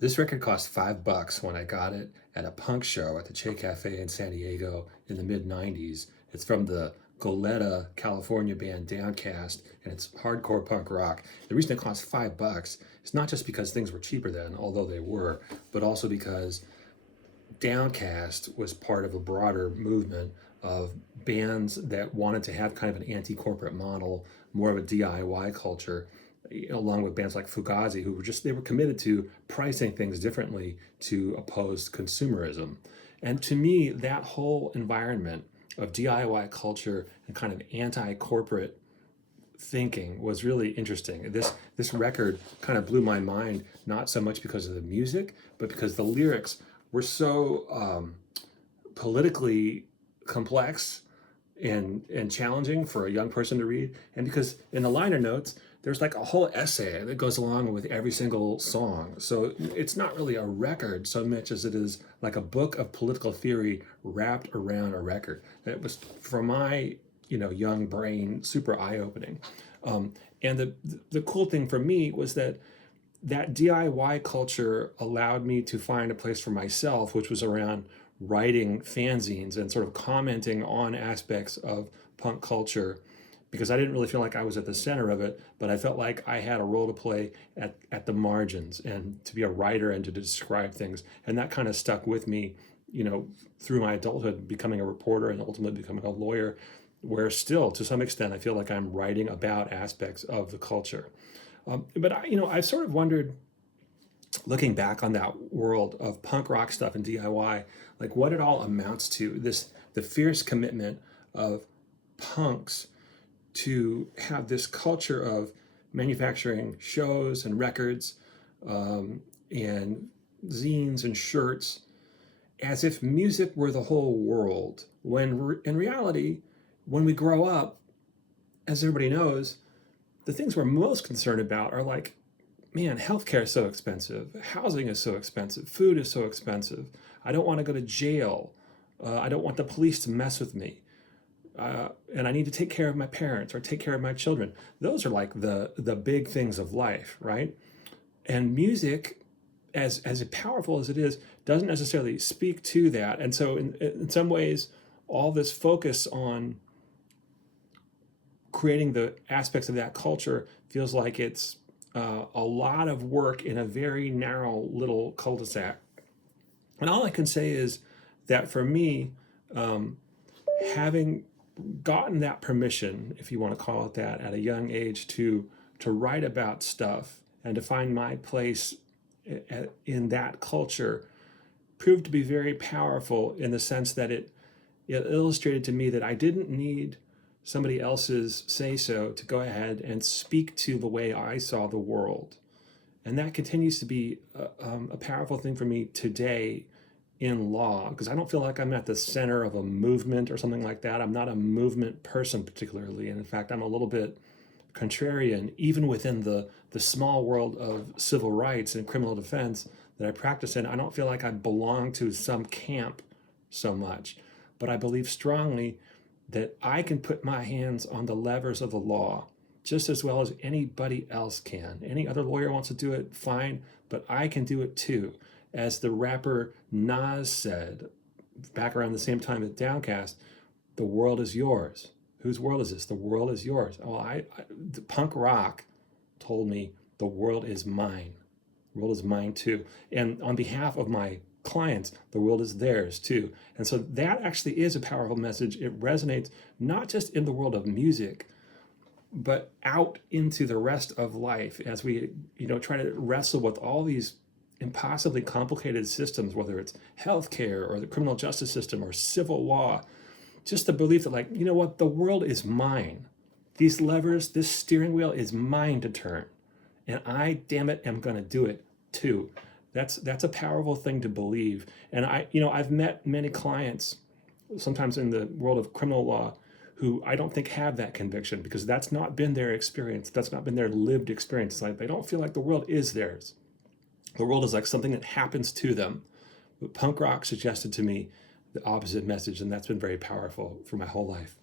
This record cost $5 when I got it at a punk show at the Che Cafe in San Diego in the mid 90s. It's from the Goleta, California band Downcast, and it's hardcore punk rock. The reason it cost $5 is not just because things were cheaper then, although they were, but also because Downcast was part of a broader movement of bands that wanted to have kind of an anti-corporate model, more of a DIY culture, along with bands like Fugazi, who were just they were committed to pricing things differently to oppose consumerism. And to me, that whole environment of DIY culture and kind of anti-corporate thinking was really interesting. This record kind of blew my mind, not so much because of the music, but because the lyrics were so politically complex and challenging for a young person to read, and because in the liner notes there's like a whole essay that goes along with every single song. So it's not really a record so much as it is like a book of political theory wrapped around a record. It was, for my young brain, super eye-opening. And the cool thing for me was that DIY culture allowed me to find a place for myself, which was around writing fanzines and sort of commenting on aspects of punk culture, because I didn't really feel like I was at the center of it, but I felt like I had a role to play at the margins and to be a writer and to describe things. And that kind of stuck with me, through my adulthood, becoming a reporter and ultimately becoming a lawyer, where still, to some extent, I feel like I'm writing about aspects of the culture. But I sort of wondered, looking back on that world of punk rock stuff and DIY, like what it all amounts to. The fierce commitment of punks to have this culture of manufacturing shows and records, and zines and shirts, as if music were the whole world. When in reality, when we grow up, as everybody knows, the things we're most concerned about are like, man, healthcare is so expensive, housing is so expensive, food is so expensive. I don't want to go to jail. I don't want the police to mess with me. And I need to take care of my parents or take care of my children. Those are like the big things of life, right? And music, as powerful as it is, doesn't necessarily speak to that. And so in some ways, all this focus on creating the aspects of that culture feels like it's a lot of work in a very narrow little cul-de-sac. And all I can say is that for me, having gotten that permission, if you want to call it that, at a young age to write about stuff and to find my place in that culture, proved to be very powerful in the sense that it illustrated to me that I didn't need somebody else's say-so to go ahead and speak to the way I saw the world. And that continues to be a powerful thing for me today in law, because I don't feel like I'm at the center of a movement or something like that. I'm not a movement person particularly. And in fact, I'm a little bit contrarian, even within the small world of civil rights and criminal defense that I practice in. I don't feel like I belong to some camp so much, but I believe strongly that I can put my hands on the levers of the law just as well as anybody else can. Any other lawyer wants to do it, fine, but I can do it too. As the rapper Nas said back around the same time at Downcast, the world is yours. Whose world is this? The world is yours. Oh, the punk rock told me the world is mine. The world is mine too. And on behalf of my clients, the world is theirs too. And so that actually is a powerful message. It resonates not just in the world of music, but out into the rest of life as we, try to wrestle with all these impossibly complicated systems, whether it's healthcare or the criminal justice system or civil law. Just the belief that, like, you know what, the world is mine. These levers, this steering wheel is mine to turn. And I, damn it, am going to do it too. That's a powerful thing to believe. And I've met many clients, sometimes in the world of criminal law, who I don't think have that conviction because that's not been their experience. That's not been their lived experience. It's like they don't feel like the world is theirs. The world is like something that happens to them. But punk rock suggested to me the opposite message, and that's been very powerful for my whole life.